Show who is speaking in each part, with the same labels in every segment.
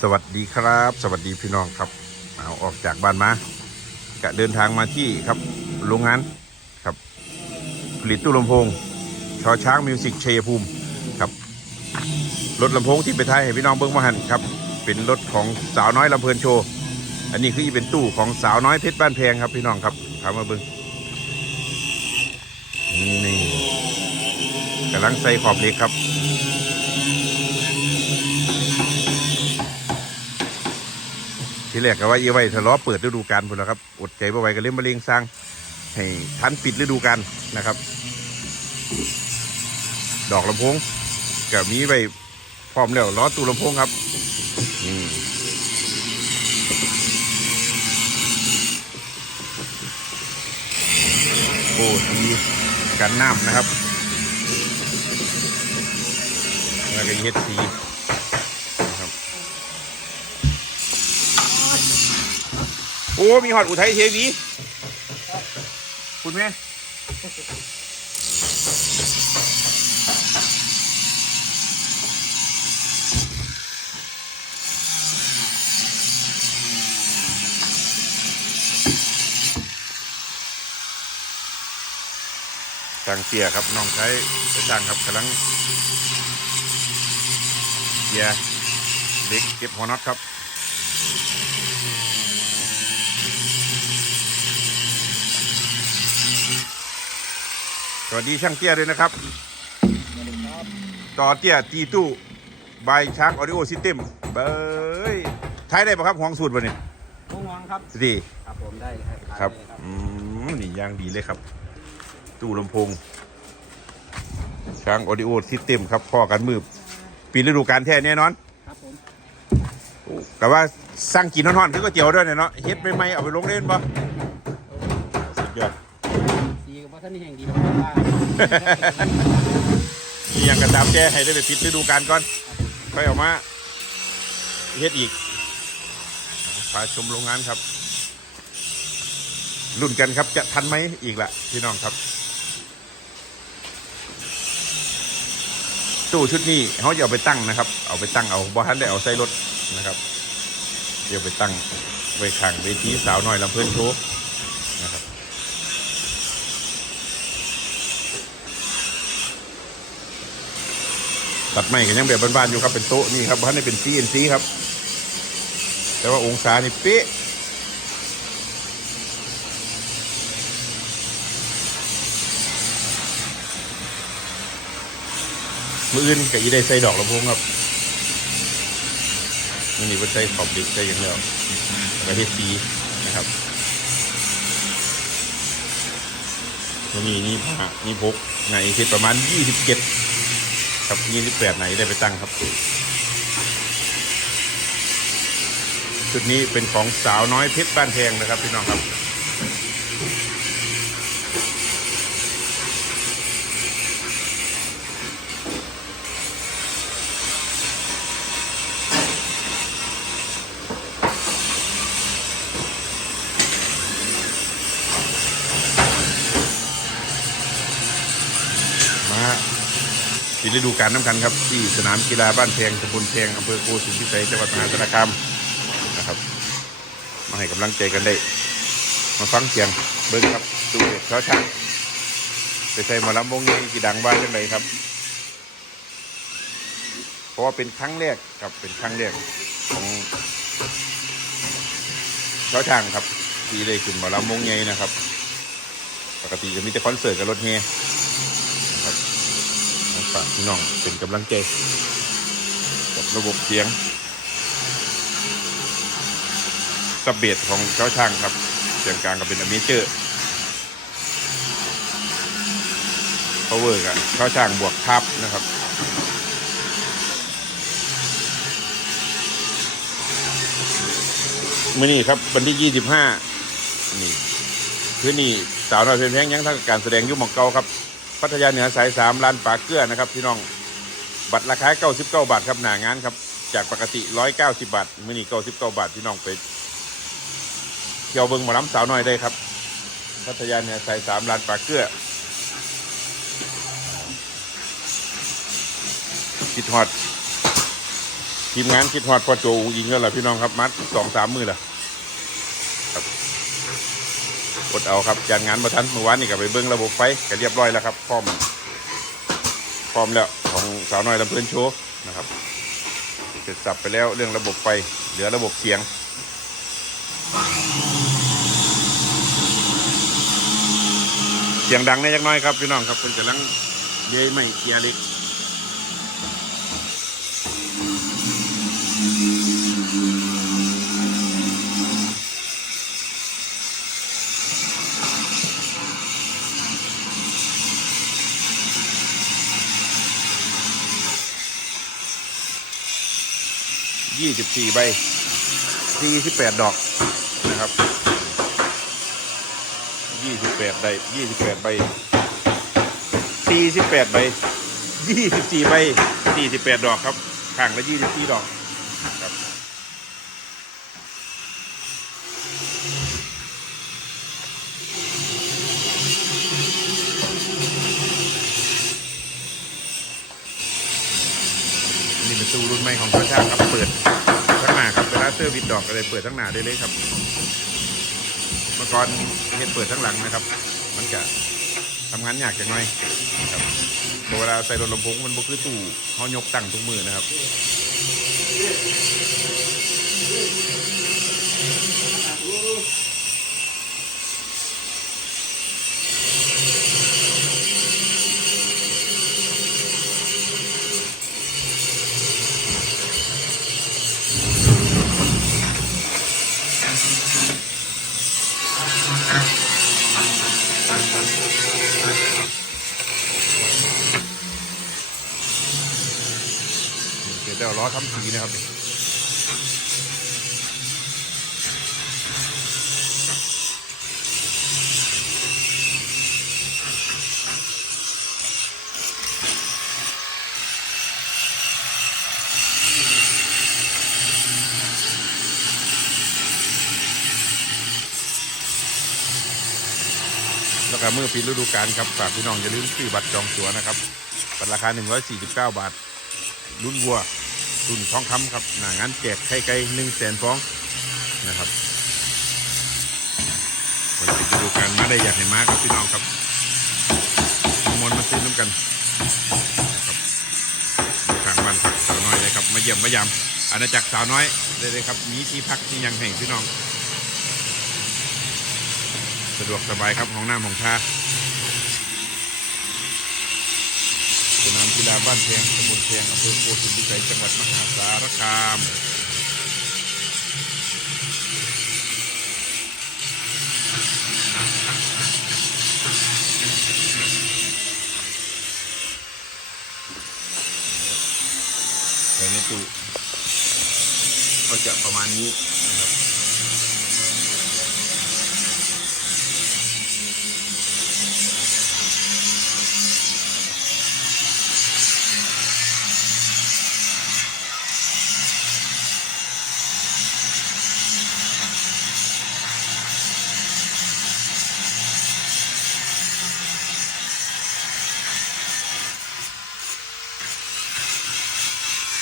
Speaker 1: สวัสดีครับ สวัสดีพี่น้องครับเอาออกจากบ้านมากะเดินทางมาที่ครับโรงงานครับ ผลิตตู้ลำโพงชอช้างมิวสิกเชยภูมิครับรถลำโพงที่ไปท้ายให้พี่น้องเบิ้งมาหันครับ เป็นรถของสาวน้อยลำเพลินโชว์อันนี้คือเป็นตู้ของสาวน้อยเพชรบ้านแพงครับพี่น้องครับพามาเบิ้งนี่กำลังใส่ขอบเล็กครับ ทีแรกก็ว่าเยาไว้ทะเลาะเปิดฤดูกาลพุ่นแล้วครับ อดใจบ่ไหวก็เล่นมะเร็งสร้างให้ทันปิดฤดูกาลนะครับ ดอกลำโพงก็มีไว้พร้อมแล้วล้อตู้ลำโพงครับนี่โอ้ดีกันน้ำนะครับแล้วก็เฮ็ดสี อ้มีหอดอุทัยเทวีคุณแม่ช่างเกียครับน้องใช้ไปช่างครับกำลังเกียเล็กเก็บหัวน็อตครับ สวัสดีช่างเตี้ยด้วยนะครับ ต่อเตี้ยตีตู้บายช้างออดิโอซิสเต็มเบ้ยท้ายได้ปะครับห้องสูตรวันนี้
Speaker 2: ห้องนอนครับ
Speaker 1: ดี
Speaker 2: ครับผมได้ครับ
Speaker 1: ครับ
Speaker 2: ได้
Speaker 1: อืมนี่ย่างดีเลยครับ ตู้ลำโพง ช้างออดิโอซิสเต็มครับพ่อกันมือปีฤดูกาลแท้แน่นอน
Speaker 2: ครับผม
Speaker 1: แต่ว่าสร้างกินนอนๆคือก๋วยเตี๋ยวด้วยเนี่ยเนาะเฮ็ดใหม่ๆเอาไปลงเล่นปะสุดยอด
Speaker 2: สีกับว่าท่านนี่แห่งดีมากว่า
Speaker 1: มีอย่างกระตามแก้ให้ได้ไปปิดฤดูกาลก่อนค่อยออกมาเฮ็ดอีกพาชมโรงงานครับรุ่นกันครับจะทันไหมอีกละพี่น้องครับ ตู้ชุดนี้เขาจะเอาไปตั้งนะครับ เอาไปตั้งเอาบอทันได้เอาใส่รถนะครับเดี๋ยวไปตั้งไว้ข้างเวทีสาวน้อยลำเพิ่นโชว์นะครับ ตัดไม้กันยังแบบบ้านๆอยู่ครับเป็นโต๊ะนี่ครับบ้านนี้เป็น CNC ครับ แต่ว่าองศานี่เป๊ะมืออื่นกับอีได้ใส่ดอกลำโพงครับนี่นี่เป็นใส่ขอบดิบใส่อย่างเดียวแล้วก็เฮดซีนะครับตัวนี้นี่ผ้านี่พกไงคิดประมาณ27 ครับยี่สิบแปดไหนได้ไปตั้งครับชุดนี้เป็นของสาวน้อยเพชรบ้านแพงนะครับพี่น้องครับมา ปีฤดูกาลน้ำกันครับ ที่สนามกีฬาบ้านแพงตำบลแพงอำเภอโกสุมพิสัยจังหวัดมหาสารคามนะครับ มาให้กำลังใจกันได้ มาฟังเสียงเบิ้งครับดูเด็กเช้าช่างไปใส่มอลำวงนี้กี่ดังบ้านยังไงครับ เพราะว่าเป็นครั้งแรกครับเป็นครั้งแรกของเช้าช่างครับ ที่ได้ขึ้นมอลำวงใหญ่นะครับ ปกติจะมีแต่คอนเสิร์ตกับรถเฮ ฝากพี่น้องเป็นกำลังใจกับระบบเสียงสเบียดของเจ้าช่างครับเสียงกลางก็เป็นอเมเจอร์พาวเวอร์กับเจ้าช่างบวกทับนะครับมื่อนี้ครับวันที่25นี่พื้นนี่สาวน้อยเพลงแพงยังทั้งการแสดงยุ่หมองเก่าครับ พัทยาเหนือสายสามลานปากเกลือนะครับพี่น้องบัตรราคา99 บาทครับหนางานครับ จากปกติ 190 บาทมื้อนี้99 บาทพี่น้องไปเที่ยวเบิงหมอลำสาวน้อยได้ครับ พัทยาเหนือสายสามลานปากเกลือคิดฮอดทีมงานคิดฮอดพอโจอุงอิงกันแหละพี่น้องครับมัดสองสามมือละครับ อดเอาครับจานงานมาทันเมื่อวานนี่ก็ไปเบิ้งระบบไฟก็เรียบร้อยแล้วครับ พร้อม พร้อมแล้วของสาวน้อยลำเพลินโชว์นะครับเสร็จสับไปแล้วเรื่องระบบไฟเหลือระบบเสียงเสียงดังแน่จักน้อยครับพี่น้องครับเป็นกำลังเย้ยไม่เกียร์เล็ก ยี่สิบสี่ใบสี่สิบแปดดอกนะครับยี่สิบแปดใบยี่สิบแปดใบสี่สิบแปดใบยี่สิบสี่ใบสี่สิบแปดดอกครับข้างละยี่สิบสี่ดอกครับ นี่เป็นตู้รุ่นใหม่ของข้าชาติครับเปิดทั้งหน้าครับเวลาเซอร์วิสดอกก็เลยเปิดทั้งหน้าได้เลยครับเมื่อก่อนเห็นเปิดทั้งหลังนะครับ มันจะทำงานยากจังหน่อยครับเวลาใส่รถลำโพงมันบ่คือตู้เขายกตั้งทุกมือนะครับ ยวจะเอาล้อทำสีนะครับแล้วก็เมื่อปีฤดูกาลครับฝากพี่น้องอย่าลืมซื้อบัตรจองตั๋วนะครับบัตรราคา 149 บาทรุ่นวัว รุ่นทองคำครับหนางานแจกไข่ไก่หนึ่งแสนฟองนะครับวันนี้ไปดูกันมาได้อยากเห็นมาครับพี่น้องครับมนมาซื้อน้ำกันครับอยู่ข้างบ้านพักสาวน้อยเลยครับ มาเยี่ยมมายามอาณาจักรสาวน้อยเลยเลยครับ มีที่พักที่ยังแห่งพี่น้อง สะดวกสบายครับห้องน้ำห้องท่า สนาม กีฬาบ้านแพงตำบลแพงอำเภอโพธิ์สุนทรชัยจังหวัดมหาสารคามภายในตู้ก็จะประมาณนี้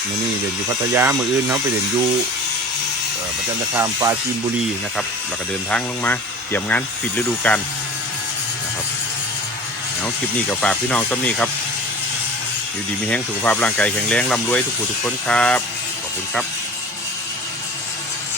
Speaker 1: มื่อนี้เด่นอยู่พัทยามืออื่นเขาไปเด่นอยู่ประจันตคามปราจีนบุรีนะครับแล้วก็เดินทางลงมาเตรียมงานปิดฤดูกาลนะครับเอาคลิปนี้กับฝากพี่น้องต้นนี้ครับ อยู่ดีมีแห้งสุขภาพร่างกายแข็งแรงร่ำรวยทุกผู้ทุกคนครับ ขอบคุณครับ